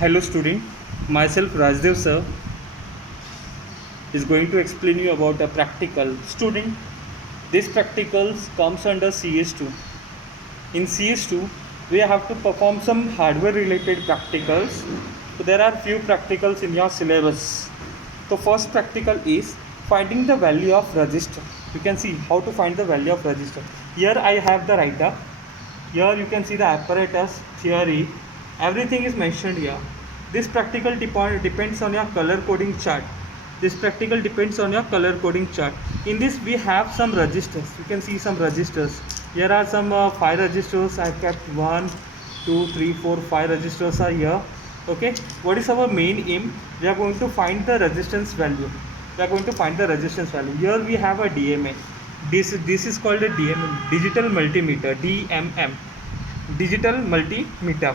Hello student, myself Rajdev sir is going to explain you about a practical. Student, this practicals comes under CS2. In CS2, we have to perform some hardware related practicals. So there are few practicals in your syllabus. So first practical is finding the value of register. You can see how to find the value of register. Here I have the write-up. Here you can see the apparatus, theory, everything is mentioned here. This practical depends on your color coding chart. This practical depends on your color coding chart. In this we have some registers. You can see some registers. Here are some 5 registers. I kept 1, 2, 3, 4, 5 registers are here. Okay. What is our main aim? We are going to find the resistance value. We are going to find the resistance value. Here we have a DMA. This is called a DMM, digital multimeter, DMM, digital multimeter.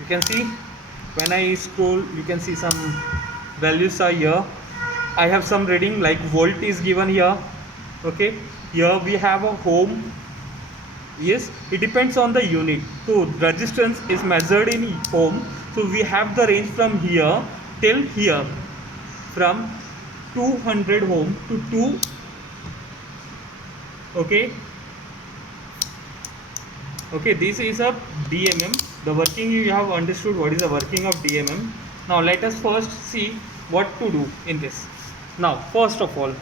You can see when I scroll, you can see some values are here. I have some reading like volt is given here. Okay, here we have a ohm. Yes, it depends on the unit. So resistance is measured in ohm. So we have the range from here till here, from 200 ohm to 2. Okay, this is a DMM. The working, you have understood what is the working of DMM. Now let us first see what to do in this. Now first of all,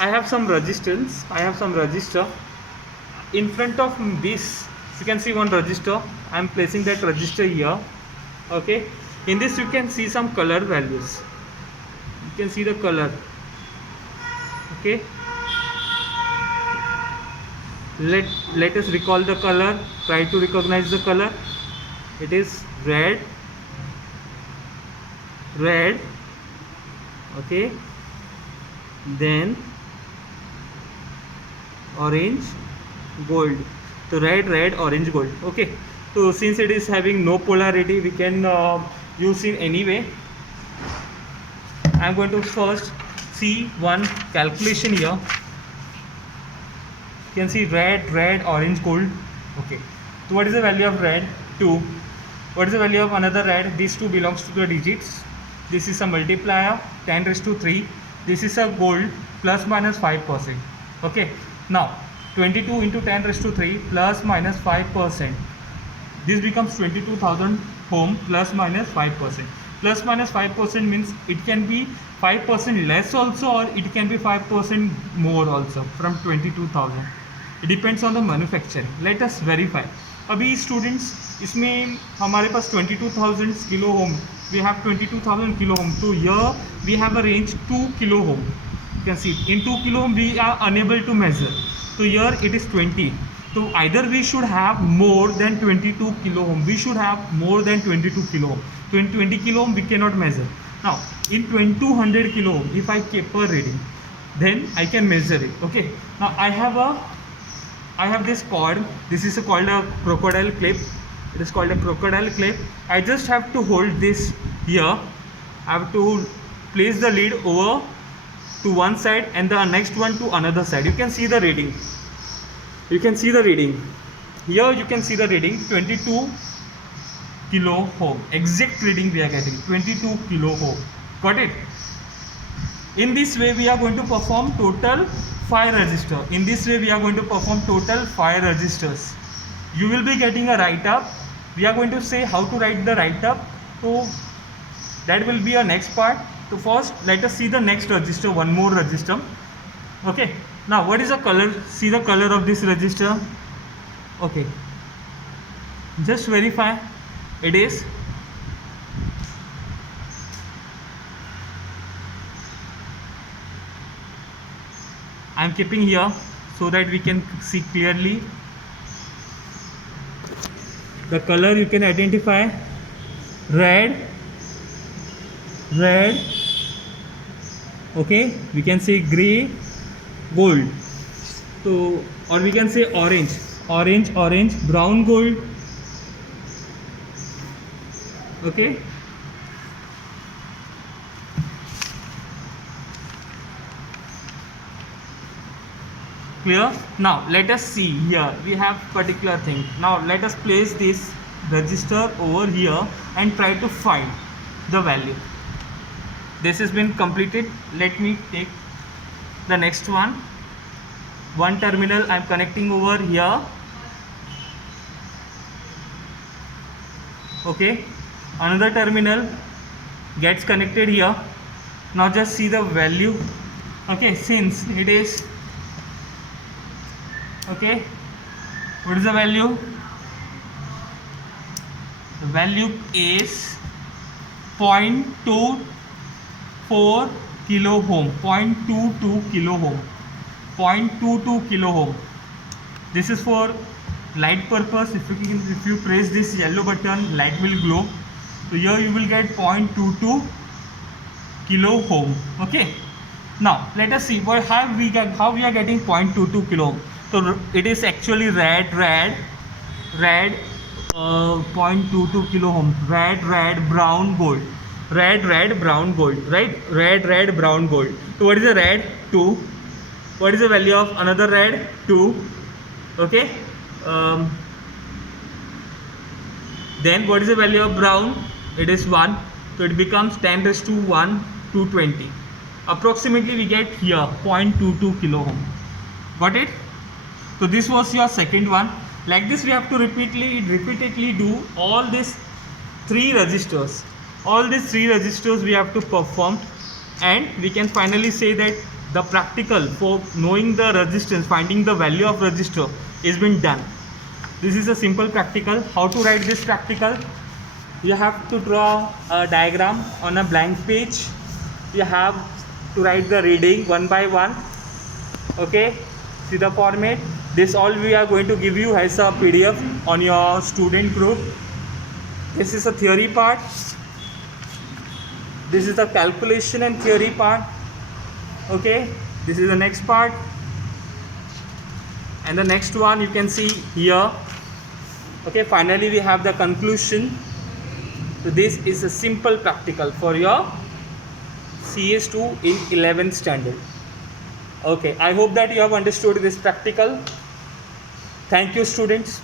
I have some resistance. I have some resistor in front of this. You can see one resistor. I am placing that resistor here. Okay, in this you can see some color values. You can see the color. Okay, let us recall the color. Try to recognize the color. It is red. Okay, then orange, gold. So red, orange, gold. Okay, so since it is having no polarity, we can use in any way. I am going to first see one calculation here. You can see red, orange, gold. Okay, so what is the value of red? 2. What is the value of another red? These two belongs to the digits. This is a multiplier, 10 raised to 3. This is a gold, plus minus 5%. Okay, now 22 into 10 raised to 3 plus minus 5%. This becomes 22,000 ohm plus minus 5%. Plus minus 5% means it can be 5% less also, or it can be 5% more also from 22,000. It depends on the manufacturing. Let us verify. अभी students इसमें हमारे पास 22,000 kilo ohm, we have 22,000 kilo ohm. तो we have a range 2 kilo ohm. You can see in 2 kilo ohm we are unable to measure. तो यर it is 20. So either we should have more than 22 kilo ohm. We should have more than 22 kilo ohm. So in 20 kilo ohm we cannot measure. Now in 200 kilo ohm, if I keep a reading, then I can measure it. Okay. Now I have this cord. This is called a crocodile clip. It is called a crocodile clip. I just have to hold this here. I have to place the lead over to one side and the next one to another side. You can see the reading. You can see the reading here. You can see the reading 22 kilo ohm. Exact reading we are getting 22 kilo ohm. Got it? In this way we are going to perform total 5 resistor. In this way we are going to perform total 5 resistors. You will be getting a write up. We are going to say how to write the write up. So that will be our next part. So first let us see the next resistor, one more resistor. Okay, now what is the color? See the color of this resistor. Okay, just verify. It is I am keeping here so that we can see clearly the color. You can identify red. Okay, we can say gray, gold. So, or we can say orange, brown, gold. Okay, clear? Now let us see. Here we have particular thing. Now let us place this register over here and try to find the value. This has been completed. Let me take the next one. One terminal I am connecting over here. Okay, another terminal gets connected here. Now just see the value. Okay, since it is, okay, what is the value? The value is 0.24 kilo ohm, 0.22 kilo ohm, 0.22 kilo ohm. This is for light purpose. If you press this yellow button, light will glow. So here you will get 0.22 kilo ohm. Okay. Now let us see how we are getting 0.22 kilo ohm. So it is actually red 0.22 kilo ohm, red brown gold, red brown gold, right? Red brown gold. So what is the red? 2. What is the value of another red? 2. Okay. Then what is the value of brown? It is 1. So it becomes 10 raised to 1 to 20. Approximately we get here 0.22 kilo ohm. Got it? So this was your second one. Like this we have to repeatedly do all these 3 registers. All these 3 registers we have to perform, and we can finally say that the practical for knowing the resistance, finding the value of resistor is been done. This is a simple practical. How to write this practical? You have to draw a diagram on a blank page. You have to write the reading one by one. Okay, see the format. This all we are going to give you as a PDF on your student group. This is a theory part. This is the calculation and theory part. Okay, this is the next part, and the next one you can see here. Okay, finally we have the conclusion. So this is a simple practical for your CS2 in 11th standard. Okay, I hope that you have understood this practical. Thank you, students.